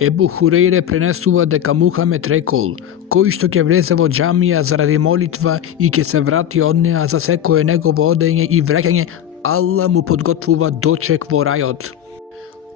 Ебу Хурейре пренесува дека Мухамед рекол: кој што ќе влезе во џамија заради молитва и ќе се врати од неа за секое негово одење и враќање, Аллах му подготвува дочек во рајот.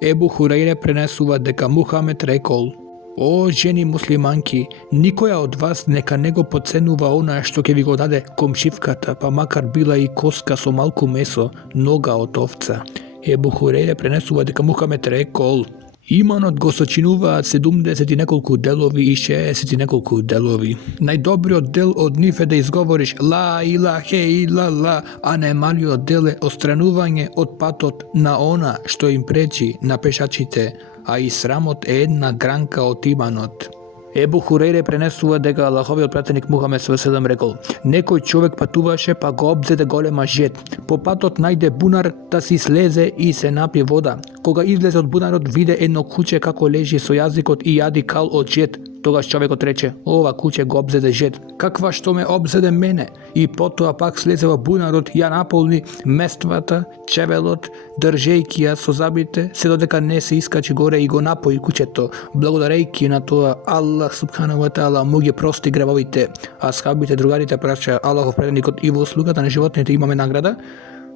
Ебу Хурейре пренесува дека Мухамед рекол: о жени муслиманки, никоја од вас нека не го подценува она што ќе ви го даде комшивката, па макар била и коска со малку месо, нога од овца. Ебу Хурейре пренесува дека Мухамед рекол: иманот го сочинуваат 70 и неколку делови и 60 и неколку делови. Најдобриот дел од нив е да изговориш ла илахе илалла, а најмалиот дел е отстранување од патот на она што им пречи на пешачите, а и срамот е една гранка од иманот. Ебу Хурейре пренесува дека Аллаховиот пратеник Мухамед ﷺ рекол: некој човек патуваше па го обзеде голема жет. По патот најде бунар да си слезе и се напи вода. Кога излезе од бунарот виде едно куче како лежи со јазикот и јади кал од жет. Тогаш човекот рече: ова куче го обзеде жет. Каква што ме обзеде мене? И потоа пак слезе во бунарот, ја наполни мествата, чевелот, држејќи ја со забите, се додека не се искачи горе и го напои кучето. Благодарејќи на тоа, Аллах субханаху ва таала му ги прости гревовите. Асхабите, другарите праќа Аллахов пратеникот: и во услугата на животните имаме награда?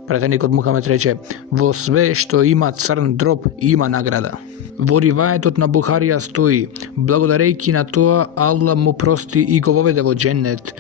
Пратеникот Мухамед рече: во све што има црн дроб има награда. Во риваетот на Бухарија стои: благодарејќи на тоа Аллах му прости и го воведе во џеннет.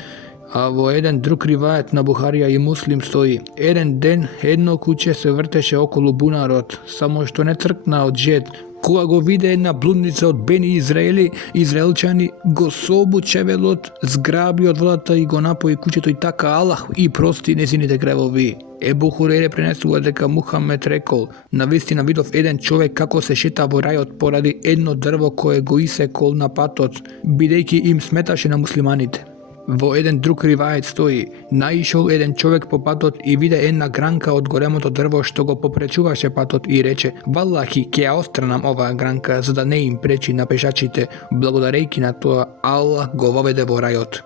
А во еден друг ривает на Бухарија и Муслим стои: еден ден едно куче се вртеше околу бунарот, само што не тркна од жет. Кога го виде една блудница од Бени Израели, израелчани го собу чевелот, зграби од водата и го напои кучето, и така Аллах и прости незините гревови. Ебу Хурейре пренесува дека Мухамед рекол: навистина видов еден човек како се шета во рајот поради едно дрво кое го исекол на патот, бидејќи им сметаше на муслиманите. Во еден друг ривает стои: наишол еден човек по патот и виде една гранка од големото дрво што го попречуваше патот и рече: валлахи, ќе ја отстранам оваа гранка за да не им пречи на пешачите. Благодарејќи на тоа Аллах го воведе во рајот.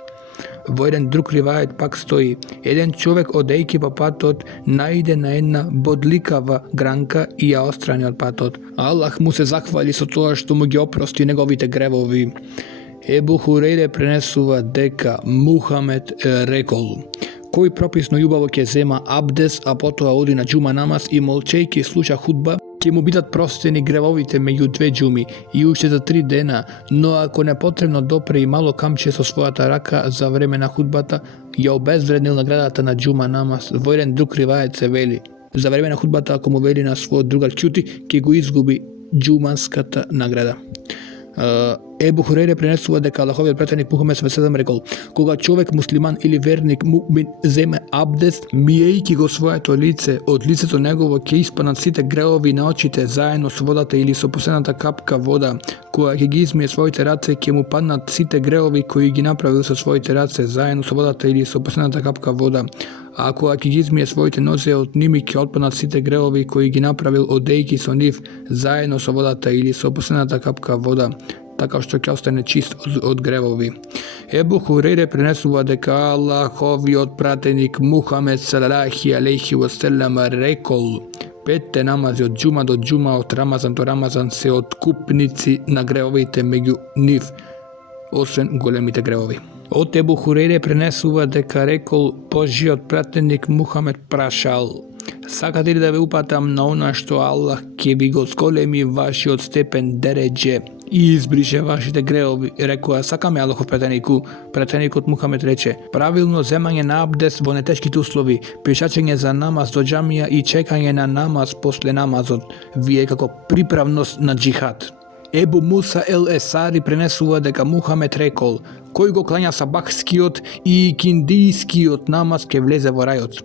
Во еден друг ривает пак стои: еден човек одејќи по патот наиде на една бодликава гранка и ја отстрани од патот. Аллах му се захвали со тоа што му ги опрости неговите гревови. Ебу Хурейре пренесува дека Мухамед рекол: кој прописно љубаво ќе зема абдес, а потоа оди на џума намаз и молчејќи слуша худба, ќе му бидат простени гревовите меѓу две џуми и уште за 3 дена, но ако непотребно допре и мало камче со својата рака за време на худбата, ја обезвреднил наградата на џума намаз. Во еден друг ривает се вели: за време на худбата ако му вели на својот другар ќути, ќе го изгуби џуманската награда. Ебу Хурейре пренесува дека Аллаховиот пратеник Мухамед ﷺ рекол: кога човек муслиман или верник муъмин земе абдес, миејќи го своето лице, од лицето негово ќе испанат сите гревови на очите заедно со водата или со последната капка вода. Кога ќе ги измие своите раце, ќе му паднат сите гревови кои ги направил со своите раце заедно со водата или со последната капка вода. А кога ќе ги измие своите нозе, од ними ќе отпаднат сите гревови кои ги направил одејќи со нив заедно со водата или со последната капка вода, така што ќе остане чист од гревови. Ебу Хурейре пренесува дека Аллаховиот пратеник Мухамед ﷺ рекол: 5 намази од џума до џума, од Рамазан до Рамазан се откупници на гревовите меѓу нив, освен големите гревови. Од Ебу Хурейре пренесува дека рекол Божиот пратеник Мухамед прашал: сакате ли да ве упатам на она што Аллах ќе ви го зголеми вашиот степен дередже и избрише вашите гревови? Рекоа: сакаме, Аллахов пратенику. Пратеникот Мухамед рече: правилно земање на абдес во нетешките услови, пешачење за намаз до џамија и чекање на намаз после намазот, вие како приправност на џихад. Ебу Муса ел Есари пренесува дека Мухамед рекол: кој го клања сабахскиот и киндискиот намаз ќе влезе во рајот.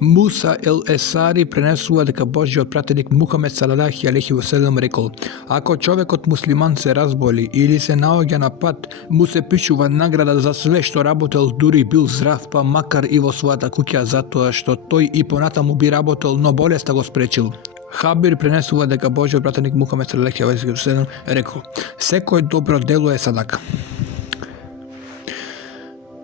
Муса ел Есари пренесува дека Божиот пратеник Мухамед ﷺ рекол: ако човекот муслиман се разболи или се наоѓа на пат, му се пишува награда за све што работел, дури бил здрав, па макар и во својата куќа, затоа што тој и понатаму би работел, но болеста го спречил. Хабир пренесува дека Божиот пратеник Мухамед ﷺ рекол: секој добро дело е садака.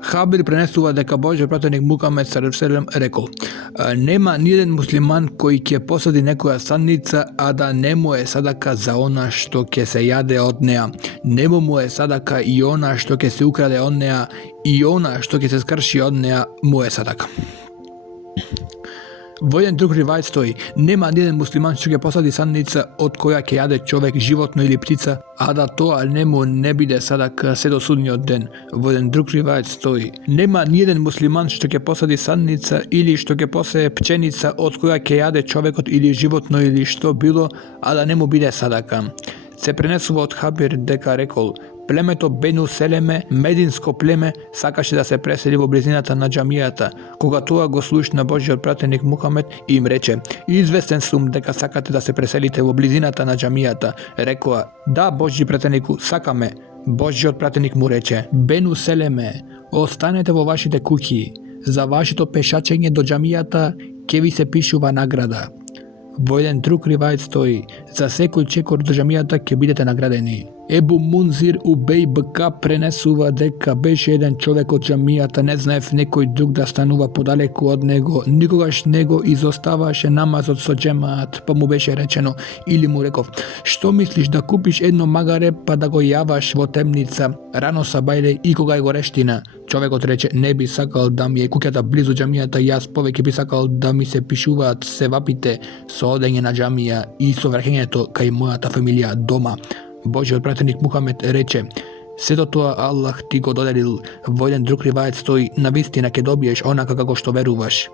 Хабир пренесува дека Божиот пратеник Мухамед ﷺ рекол: Нема ниеден муслиман кој ќе посади некоја садница, а да не му е садака за она што ќе се јаде од неа. Нему му е садака и она што ќе се украде од неа, и она што ќе се скрши од неа му е садака. Во еден друг ривајат стои: нема ниеден муслиман што ќе посади садница од која ќе јаде човек, животно или птица, а да тоа нему не биде садака се до судниот ден. Во еден друг ривајат стои: нема ниеден муслиман што ќе посади садница или што ќе посее пченица од која ќе јаде човекот или животно или што било, а да не му биде садака. Се пренесува од Хабир дека рекол: племето Бену Селеме, мединско племе, сакаше да се пресели во близината на џамијата. Кога тоа го слушна Божјиот пратеник Мухамед, им рече: известен сум дека сакате да се преселите во близината на џамијата. Рекоа: да, Божји пратенику, сакаме. Божјиот пратеник му рече: Бену Селеме, останете во вашите куќи. За вашето пешачење до џамијата ќе ви се пишува награда. Во еден друг ривајат стои: за секој чекор до џамијата ќе бидете наградени. Ебу Мунзир Убеј Бка пренесува дека беше еден човек од џамијата, не знаев некој друг да станува подалеку од него, никогаш не го изоставаше намазот со џемаат, па му беше речено, или му реков: што мислиш да купиш едно магаре па да го јаваш во темница рано сабајле и кога е горештина? Човекот рече: не би сакал да ми е куќата близу џамијата, јас повеќе би сакал да ми се пишуваат севапите со одење на џамија и со враќањето кај мојата фамилија дома. Божјиот пратеник Мухамед рече: сето тоа Аллах ти го доделил. Во еден друг ривајат стои: навистина ќе добиеш онака како што веруваш.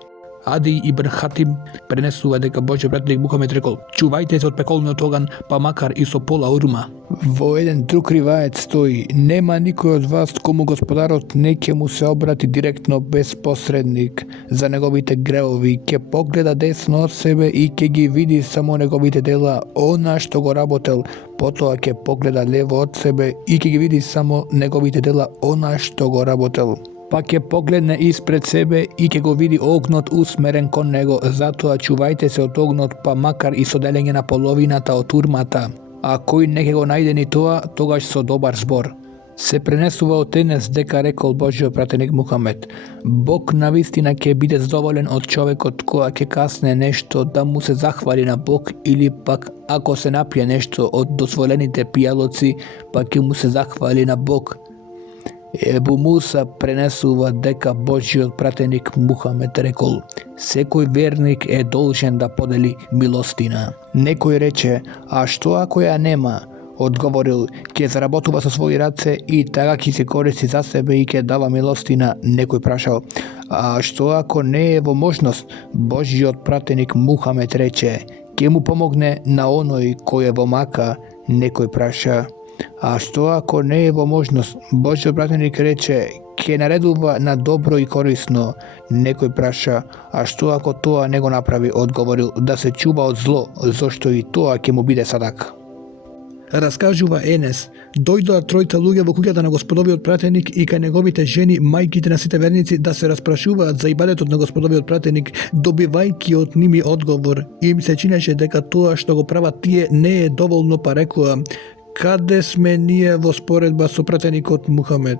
Ади ибн Хатим пренесува дека Божјиот пратеник Мухамед рекол: чувајте се од пеколниот оган, па макар и со пола урма. Во еден друг ривајат стои: нема никој од вас кому Господарот не ќе му се обрати директно без посредник за неговите гревови, ќе погледа десно од себе и ќе ги види само неговите дела, она што го работел, потоа ќе погледа лево од себе и ќе ги види само неговите дела, она што го работел. Па ќе погледне испред себе и ќе го види огнот усмерен кон него, затоа чувајте се од огнот, па макар и со делење на половината од урмата. А кој не ќе го најде ни тоа, тогаш со добар збор. Се пренесува од Енес дека рекол Божјиот пратеник Мухамед: Бог навистина ќе биде задоволен од човекот кога ќе касне нешто да му се захвали на Бог, или пак ако се напие нешто од дозволените пијалоци, па ќе му се захвали на Бог. Ебу Муса пренесува дека Божјиот пратеник Мухамед рекол: секој верник е должен да подели милостина. Некој рече: а што ако ја нема? Одговорил: ќе заработува со своји раце и така ќе се користи за себе и ќе дава милостина. Некој прашал: а што ако не е во можност? Божјиот пратеник Мухамед рече: ќе му помогне на оној кој е во мака. Некој праша: а што ако не е во можност? Божјиот пратеник рече: ќе наредува на добро и корисно. Некој праша: а што ако тоа не го направи? Одговорил: да се чува од зло, зошто и тоа ќе му биде садак. Раскажува Енес: дојдоа тројта луѓе во куќата на Господовиот пратеник и кај неговите жени, мајките на сите верници, да се распрашуваат за ибадетот на Господовиот пратеник, добивајќи од ними одговор. Им се чинеше дека тоа што го прават тие не е доволно, па рекоа: каде сме ние во споредба со пратеникот Мухамед?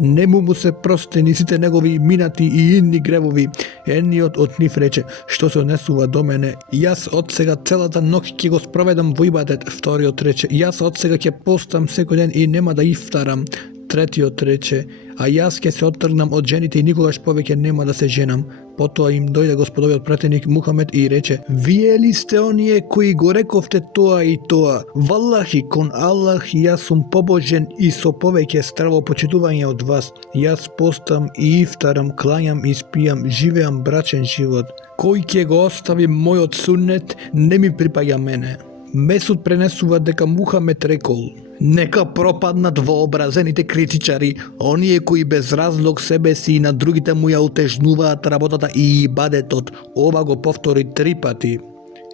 Нему му се простени сите негови минати и инни гревови. Едниот од нив рече: што се однесува до мене, јас од сега целата ноќ ќе го спроведам во ибадет. Вториот рече: јас од сега ќе постам секој ден и нема да ифтарам. Третиот рече: а јас ќе се оттргнам од жените и никогаш повеќе нема да се женам. Потоа им дојде Господовиот пратеник Мухамед и рече: вие ли сте оние кои го рековте тоа и тоа? Валлахи, кон Аллах, јас сум побожен и со повеќе стравопочитување од вас. Јас постам и ифтарам, клањам и спијам, живеам брачен живот. Кој ќе го остави мојот суннет, не ми припаѓа мене. Месуд пренесува дека Мухамед рекол: нека пропаднат вообразените критичари, оние кои без разлог себе си и на другите му ја утежнуваат работата и ибадетот. Ова го повтори 3 пати.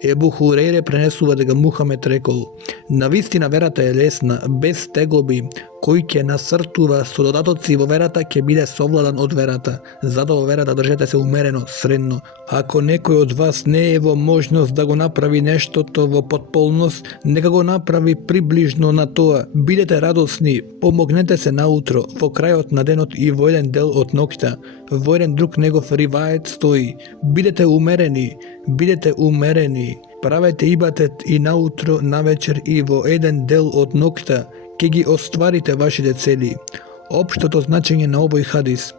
Ебу Хурейре пренесува дека Мухамед рекол: "Навистина верата е лесна, без тегоби. Кој ќе насртува со додатоци во верата ќе биде совладан од верата. Затоа во верата држете се умерено, средно. Ако некој од вас не е во можност да го направи нештото во потполност, нека го направи приближно на тоа. Бидете радосни, помогнете се наутро, во крајот на денот и во еден дел од ноќта. Во еден друг негов ривает стои: бидете умерени. Правете ибатет и наутро, навечер и во еден дел од ноќта, ќе ги остварите вашите цели." Општото значење на овој хадис: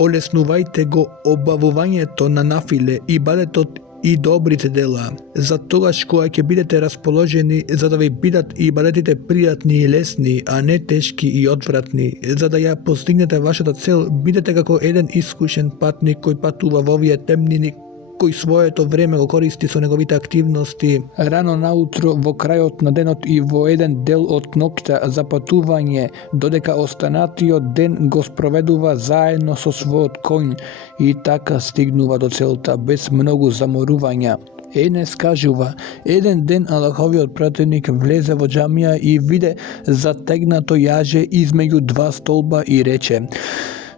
олеснувајте го обавувањето на нафиле, ибадетот и добрите дела, за тогаш кога ќе бидете расположени за да ви бидат ибадетите пријатни и лесни, а не тешки и одвратни. За да ја постигнете вашата цел, бидете како еден искушен патник кој патува во овие темнини, кој своето време го користи со неговите активности рано наутро, во крајот на денот и во еден дел од ноќта за патување, додека останатиот ден го спроведува заедно со својот коњ и така стигнува до целта без многу заморувања. Енес кажува: еден ден Аллаховиот пратеник влезе во џамија и виде затегнато јаже измеѓу два столба и рече: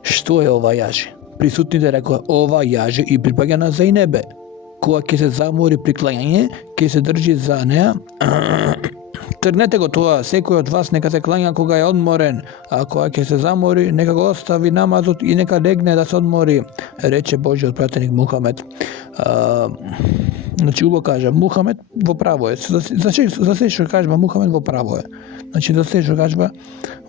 "Што е ова јаже?" Присутните рекоа: "Ова јаже и припаѓа на Зејнебе. Кога ќе се замори при клањање, ќе се држи за неа. Трнете го тоа, секој од вас нека се клања кога е одморен, а кога ќе се замори, нека го остави намазот и нека легне да се одмори", рече Божиот пратеник Мухамед. Значи, убаво кажа, Мухамед во право е. За се што кажува Мухамед во право е. Значи, за се што кажува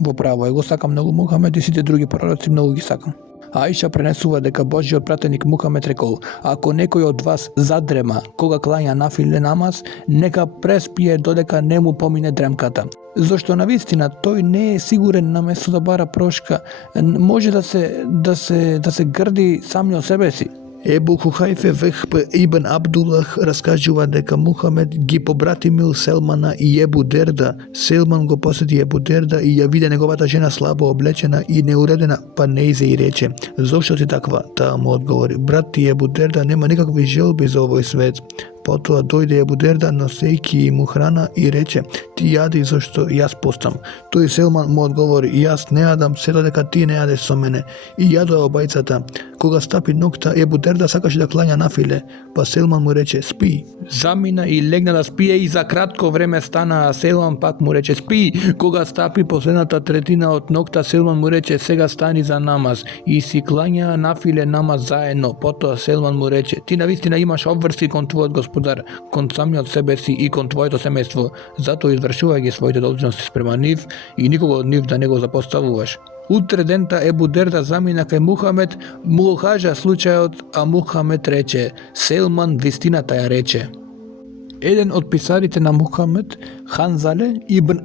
во право е. Го сакам многу Мухамед и сите други пророци многу ги сакам. Аиша пренесува дека Божиот пратеник Мухамед рекол: "Ако некој од вас задрема кога клања нафиле намаз, нека преспие додека не му помине дремката. Зошто навистина тој не е сигурен на место да бара прошка, може да се грди самиот себе си." Ебу Хухајфе Вехб ибн Абдуллах раскажува дека Мухамед ги побратимил Селмана и Ебу Дерда. Селман го посети Ебу Дерда и ја виде неговата жена слабо облечена и неуредена, па не изе и рече: "Зошто си таква?" Таа му одговори: "Брат ти Ебу Дерда нема никакви желби за овој свет." Потоа дојде Ебу Дерда носејќи му храна и рече: "Ти јади зашто јас постам." Тој Селман му одговори: "Јас не јадам се додека ти не јадеш со мене." И јадоа обајцата. Кога стапи ноќта, Ебу Дерда сакаше да клања нафиле, па Селман му рече: "Спи." Замина и легна да спие и за кратко време стана, а Селман пак му рече: "Спи." Кога стапи последната третина од ноќта, Селман му рече: "Сега стани за намаз." И си клања нафиле намаз заедно. Потоа Селман му рече: "Ти навистина имаш обврски кон твојот Господар, кон самиот себе си и кон твоето семејство, затоа извршувај ги своите должности спрема нив и никого од нив да не го запоставуваш." Утре дента Ебу Дерда замина кај Мухамед, му го кажа случајот, а Мухамед рече: "Селман вистината ја рече." Еден од писарите на Мухамед, Ханзале ибн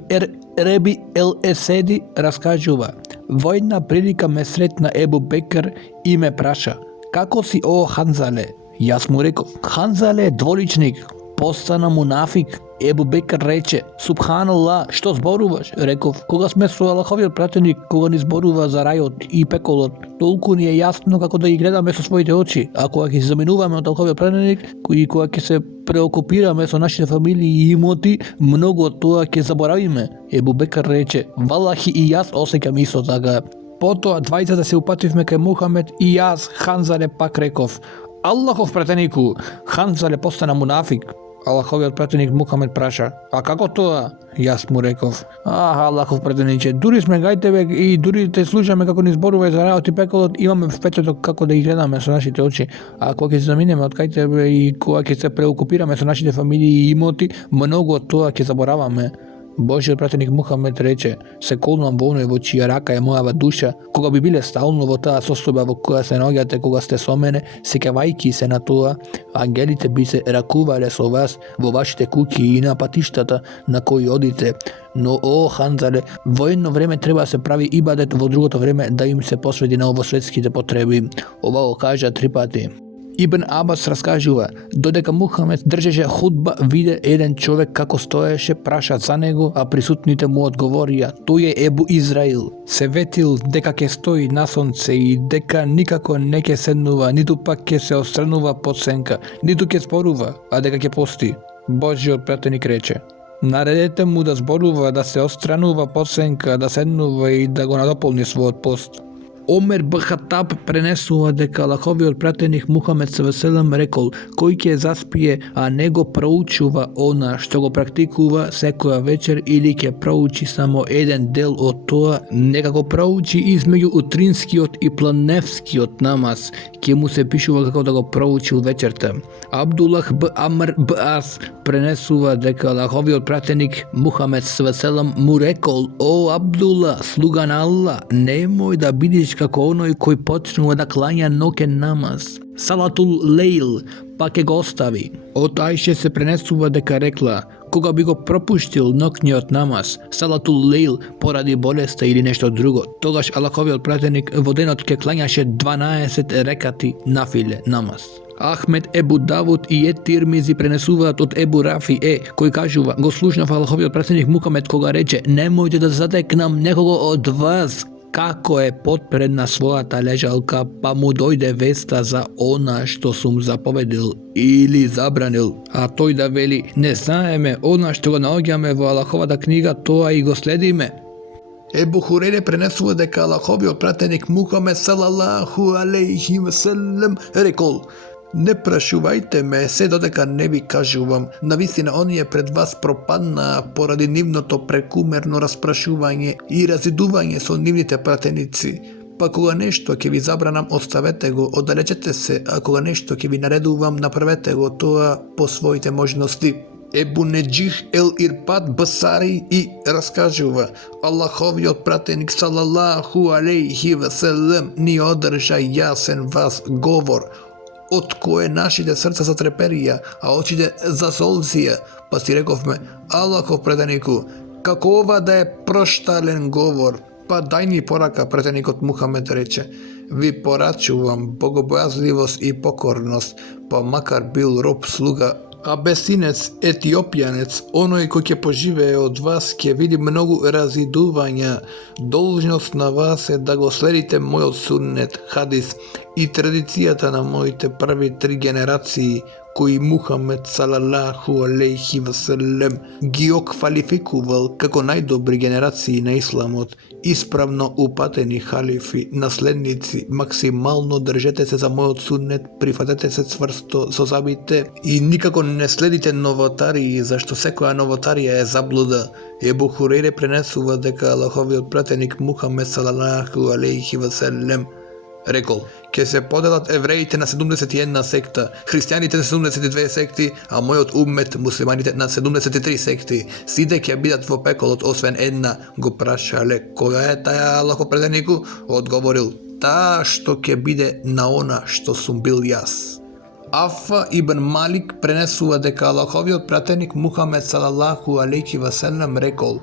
Реби ел Еседи, раскажува: "Во една прилика ме сретна Ебу Бекр и ме праша: "Како си, о Ханзале?" Јас му реков: "Ханзале е дволичник, постана мунафик." Ебу Бекр рече: "Субханаллах, што зборуваш?" Реков: "Кога сме со Аллаховиот пратеник, кога ни зборува за рајот и пеколот, толку ни е јасно како да ги гледаме со своите очи, а кога ќе се заминуваме од Аллаховиот пратеник и кога ќе се преокупираме со нашите фамилии и имоти, многу од тоа ќе заборавиме." Ебу Бекр рече: "Валахи и јас осеќам исто така." Потоа двајцата се упативме кај Мухамед и јас, Ханзале, пак реков: "Аллахов пратенику, Ханзале постана мунафик." Аллаховиот пратеник Мухамед праша: "А како тоа?" Јас му реков: Аллахов пратениче, дури сме гај тебе и дури те слушаме како ни зборувај за рајот и пеколот, имаме впечаток како да ги гледаме со нашите очи, а кога ќе се заминеме од кај тебе и кога ќе се преокупираме со нашите фамилии и имоти, многу од тоа ќе забораваме." Божиот пратеник Мухамед рече: "Се колнам во оној во чија рака е мојава душа, кога би биле стално во таа состојба во која се наоѓате кога сте со мене, сеќавајќи се на тоа, ангелите би се ракувале со вас во вашите куќи и на патиштата на кои одите. Но, о Ханзале, во едно време треба да се прави ибадет, во другото време да им се посвети на овосветските потреби." Ова го кажа 3 пати. Ибн Абас раскажува: "Додека Мухамед држеше худба, виде еден човек како стоеше, праша за него, а присутните му одговорија: "Тој е Ебу Израил." Се ветил дека ќе стои на сонце и дека никако не ќе седнува, ниту пак ќе се отстранува под сенка, ниту ќе зборува, а дека ќе пости. Божјиот пратеник рече: наредете му да зборува, да се отстранува посенка, да седнува и да го надополни својот пост. Омер Б-Хатаб пренесува дека Аллаховиот пратеник Мухамед ﷺ рекол: кој ќе заспие, а не го проучува она што го практикува секоја вечер или ќе проучи само еден дел од тоа, нека го проучи измеѓу утринскиот и планевскиот намаз, ќе му се пишува како да го проучил вечерта. Абдуллах Б. Амр Б. Ас пренесува дека Аллаховиот пратеник Мухамед ﷺ му рекол: о Абдула, слуга на Аллах, немој да бидиш како оној кој почнува да клања ноќен намаз. Салатул лейл, па ќе го остави. Од Ајше се пренесува дека рекла: кога би го пропуштил ноќниот намаз, салатул лейл, поради болеста или нешто друго, тогаш Аллаховиот пратеник во денот ќе клањаше 12 рекати нафиле намаз. Ахмед Ебу Давуд и Тирмизи пренесуваат од Ебу Рафи кој кажува: го слушнав Аллаховиот пратеник Мухамед кога рече: немојте да затекнам некого од вас како е подпред на својата лежалка, па му дојде веста за она што сум заповедил или забранил, а тој да вели: не знаеме она што го наоѓаме во Аллаховата книга, тоа и го следиме. Ебу Хурейре пренесува дека Аллаховиот пратеник Мухамед салалаху алейхи веселем рекол: не прашувајте ме се додека не ви кажувам. Навистина оние пред вас пропаднаа поради нивното прекумерно распрашување и разидување со нивните пратеници. Па кога нешто ќе ви забранам, оставете го, оддалечете се, а кога нешто ќе ви наредувам, направете го тоа по своите можности. Ебу Неџих Ел Ирпад Басари и раскажува: Аллаховиот пратеник салалаху алейхи веселем ни одржа јасен вас говор, од кое нашите срца затреперија, а очите засолзија, па си рековме: Аллахов пратенику, како ова да е проштален говор? Па дај ни порака. Пратеникот Мухамед рече: ви порачувам богобојазливост и покорност, па макар бил роб, слуга, абесинец, етиопјанец, оној кој ќе поживее од вас ќе види многу разидувања. Должност на вас е да го следите мојот суннет, хадис и традицијата на моите први 3 генерации, кои Мухамед салалаху алейхи веселем ги оквалификувал како најдобри генерации на исламот, исправно упатени халифи, наследници. Максимално држете се за мојот суннет, прифатете се цврсто со забите и никако не следите новотарии, зашто секоја новотарија е заблуда. Ебу Хурейре пренесува дека Аллаховиот пратеник Мухамед салалаху алейхи веселем рекол: ќе се поделат евреите на 71 секта, христијаните на 72 секти, а мојот уммет, муслиманите, на 73 секти. Сите ќе бидат во пеколот освен една. Го прашале: која е таја Аллахов пратенику? Одговорил: таа што ќе биде на она што сум бил јас. Афа ибн Малик пренесува дека Аллаховиот пратеник Мухамед салалаху алейхи веселем рекол: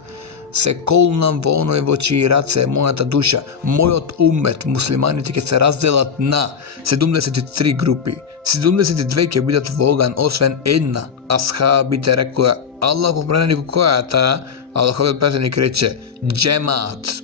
се колнам во оној во чии раце е мојата душа, мојот уммет, муслиманите ќе се разделат на 73 групи. 72 ќе бидат во оган, освен една. Асхабите рекоа: Аллахов пратеник, која е таа? Аллаховиот пратеник рече: джемаат.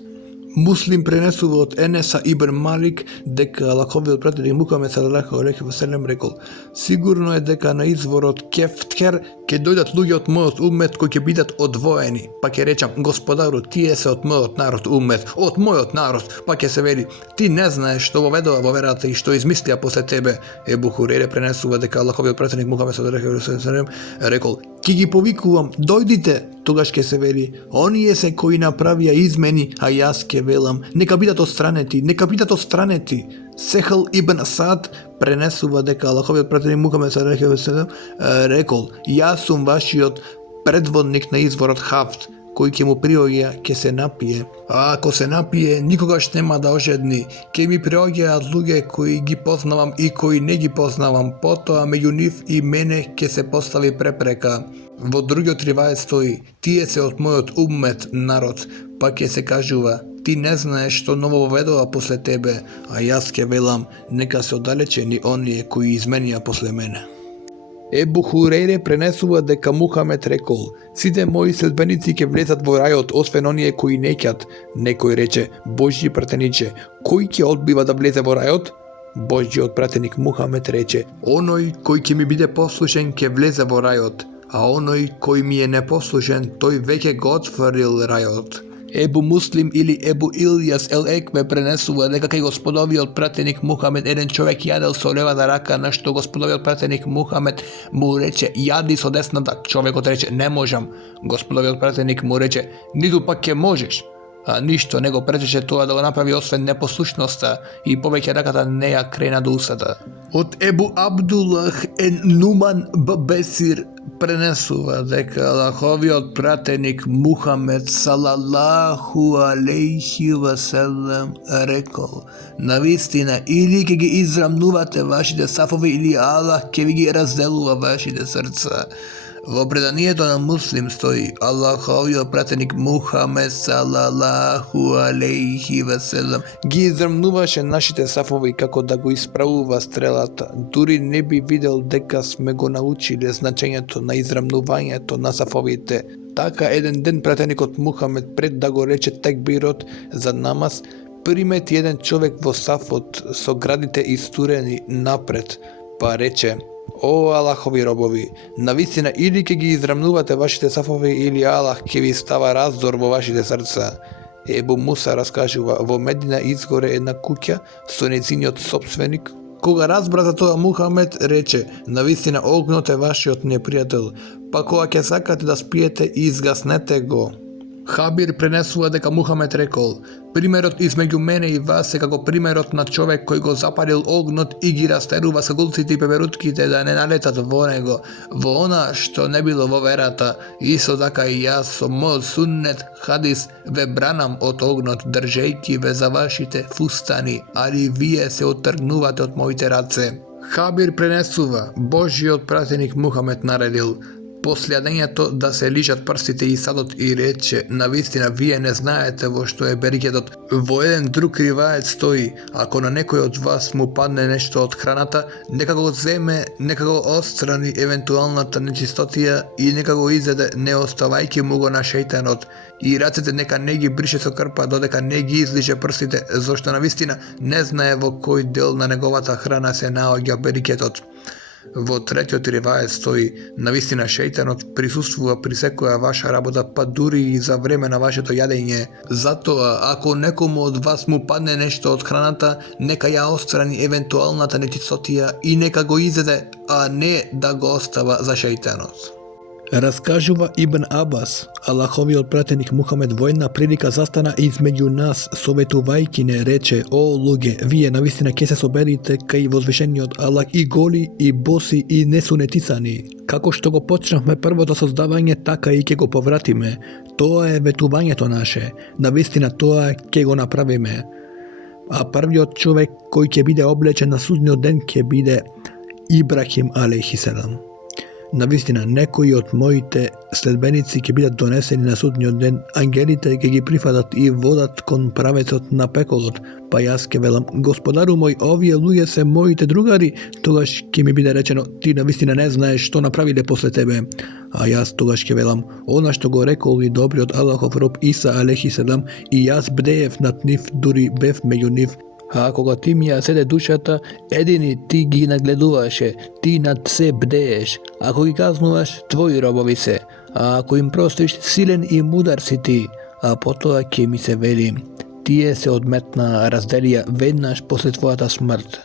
Муслим пренесува од Енеса ибн Малик дека Аллаховиот пратеник Мухамед салалаху алейхи веселем рекол: сигурно е дека на изворот Кефткер ќе дојдат луѓе од мојот уммет кои ќе бидат одвоени, па ќе речам: Господару, тие се од мојот народ уммет, од мојот народ, па ќе се вели: ти не знаеш што воведува во верата и што измислија после тебе. Ебу Хурейре пренесува дека Аллаховиот пратеник Мухамед салалаху алейхи веселем рекол: ќе ги повикувам, дојдите. Тогаш ќе се вели: оние се кои направија измени, а јас ќе велам: нека бидат отстранети, нека бидат отстранети. Сехл ибн Саад пренесува дека Аллаховиот пратеник Мухамед салалаху алейхи веселем рекол: јас сум вашиот предводник на изворот Хафт, кој ќе му приоѓа, ќе се напие. А ако се напие, никогаш нема да ожедни. Ќе ми приоѓаат луѓе кои ги познавам и кои не ги познавам, потоа меѓу нив и мене ќе се постави препрека. Во другиот ривајет стои: тие се од мојот уммет народ, па ќе се кажува: ти не знаеш што ново воведува после тебе, а јас ќе велам: нека се оддалечени оние кои изменија после мене. Ебу Хурейре пренесува дека Мухамед рекол: сите мои следбеници ќе влезат во рајот, освен оние кои неќат. Некој рече: Божји пратениче, кој ќе одбива да влезе во рајот? Божјиот пратеник Мухамед рече: оној кој ќе ми биде послушен ќе влезе во рајот. a onoj koji mi je neposlušen, toj već ga otvoril rajot. Ebu Muslim ili Ebu Ilijas el Ekve prenesuva дека gospodoviот pratеник Мухамед еден човек јадел со левата рака, на што gospodoviот pratеник Мухамед му рече јади со десната. Човекот рече не можам. Господoviот pratеник му рече ниту пак ќе можеш. А ништо не го пречеше тоа да го направи освен непослушноста и повеќе раката не ја крена до усата. Од Ебу Абдулах ен Нуман Бабесир пренесува дека Аллаховиот пратеник Мухамед салалаху алейхи васелем рекол: навистина или ќе ги израмнувате вашите сафови или Аллах ќе ви ги разделува вашите срца. Во преданието на Муслим стои: Аллаховиот пратеник Мухамед салалаху алейхи васелем ги израмнуваше нашите сафови како да го исправува стрелата. Дури не би видел дека сме го научиле значењето на израмнувањето на сафовите. Така еден ден пратеникот Мухамед пред да го рече текбирот за намаз, примети еден човек во сафот со градите истурени напред, па рече: О, Аллахови робови, навистина или ќе ги израмнувате вашите сафови или Аллах ќе ви става раздор во вашите срца. Ебу Муса раскажува: во Медина изгоре една куќа со нејзиниот сопственик. Кога разбра за тоа Мухамед рече: навистина огнот е вашиот непријател, па кога ќе сакате да спиете, изгаснете го. Хабир пренесува дека Мухамед рекол: примерот измеѓу мене и вас е како примерот на човек кој го запалил огнот и ги растерува сагулците и пеперутките да не налетат во него, во она што не било во верата. Исто така и јас со мојот суннет хадис ве бранам од огнот, држејќи ве за вашите фустани, али вие се оттргнувате од моите раце. Хабир пренесува: Божиот пратеник Мухамед наредил после јадењето да се лижат прстите и садот и рече: навистина вие не знаете во што е берикетот. Во еден друг риваец стои: ако на некој од вас му падне нешто од храната, нека го земе, нека го отстрани евентуалната нечистотија и нека го изеде, не оставајќи му го на шејтанот, и рацете нека не ги брише со крпа додека не ги излиже прстите, зашто навистина не знае во кој дел на неговата храна се наоѓа берикетот. Во третиот риваец стои: навистина шејтанот присуствува при секоја ваша работа, па дури и за време на вашето јадење. Затоа, ако некому од вас му падне нешто од храната, нека ја отстрани евентуалната нечистотија и нека го изеде, а не да го остава за шејтанот. Раскажува Ибн Абас: Аллаховиот пратеник Мухамед во една прилика застана измеѓу нас, советувајќи не рече: О, луѓе, вие навистина ќе се соберите кај возвишениот Аллах и голи, и боси, и несунетисани. Како што го почнавме првото создавање, така и ќе го повратиме. Тоа е ветувањето наше. Навистина тоа ќе го направиме. А првиот човек кој ќе биде облечен на судниот ден ќе биде Ибрахим алейхиселам. Навистина, некои од моите следбеници ќе бидат донесени на судниот ден, ангелите ќе ги прифатат и водат кон правецот на пеколот, па јас ќе велам: Господару мој, овие луѓе се моите другари. Тогаш ќе ми биде речено: ти навистина не знаеш што направиле после тебе. А јас тогаш ќе велам: она што го рекол и добриот Аллахов роб Иса алейхиселам, и јас бдеев над нив, дури бев меѓу нив. А кога ти ми ја седе душата, едини ти ги нагледуваше, ти над се бдееш. Ако ги казнуваш, твои робови се, а ако им простиш, силен и мудар си ти. А потоа ќе ми се вели: тие се одметна разделија веднаш после твојата смрт.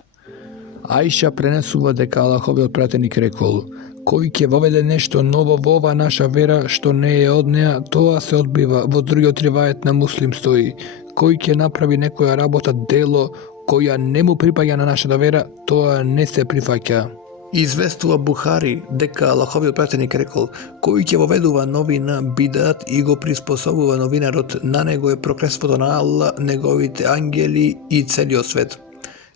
Аиша пренесува дека Аллаховиот пратеник рекол: кој ќе воведе нешто ново во ова наша вера што не е од неа, тоа се одбива. Во другиот ривајет на Муслим стои: кој ќе направи некоја работа, дело, која не му припаѓа на нашата вера, тоа не се прифаќа. Известува Бухари дека Аллаховиот пратеник рекол: кој ќе воведува новина бидат и го приспособува новинарот, на него е проклетството на Аллах, неговите ангели и целиот свет.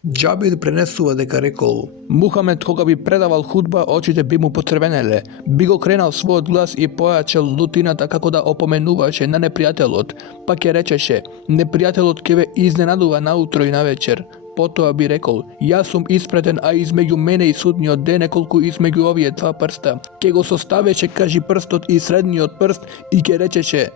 Џабир пренесува дека рекол: Мухамед кога би предавал худба, очите би му поцрвенеле, би го кренал својот глас и појачел лутината како да опоменуваше на непријателот, па ќе речеше: непријателот ќе ве изненадува наутро и навечер. Потоа би рекол: јас сум испретен, а измеѓу мене и судниот ден е колку измеѓу овие два прста. Ке го составеше кажи прстот и средниот прст и ќе речеше: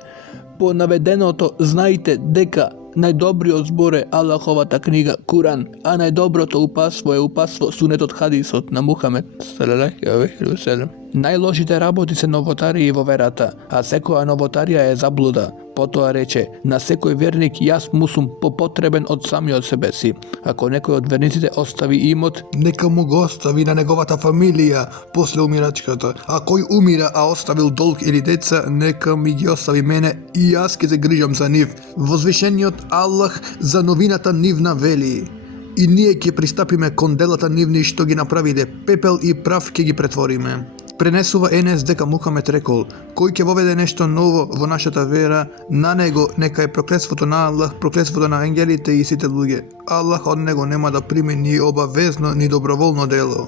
по наведеното знајте дека Најдобриот збор е Аллаховата книга Куран, а најдоброто упатство е упатство сунетот хадисот на Мухамед ﷺ. Најлошите работи се новотарии во верата, а секоја новотарија е заблуда. Потоа рече, на секој верник јас му сум попотребен од самиот себе си. Ако некој од верниците остави имот, нека му го остави на неговата фамилија после умирачката. А кој умира, а оставил долг или деца, нека ми ги остави мене и јас ќе се грижам за нив. Возвишениот Аллах за новината нивна вели: и ние ќе пристапиме кон делата нивни што ги направиде, пепел и прав ќе ги претвориме. Пренесува Енес дека Мухамед рекол: кој ќе воведе нешто ново во нашата вера, на него нека е проклетството на Аллах, проклетството на ангелите и сите луѓе. Аллах од него нема да прими ни обавезно ни доброволно дело.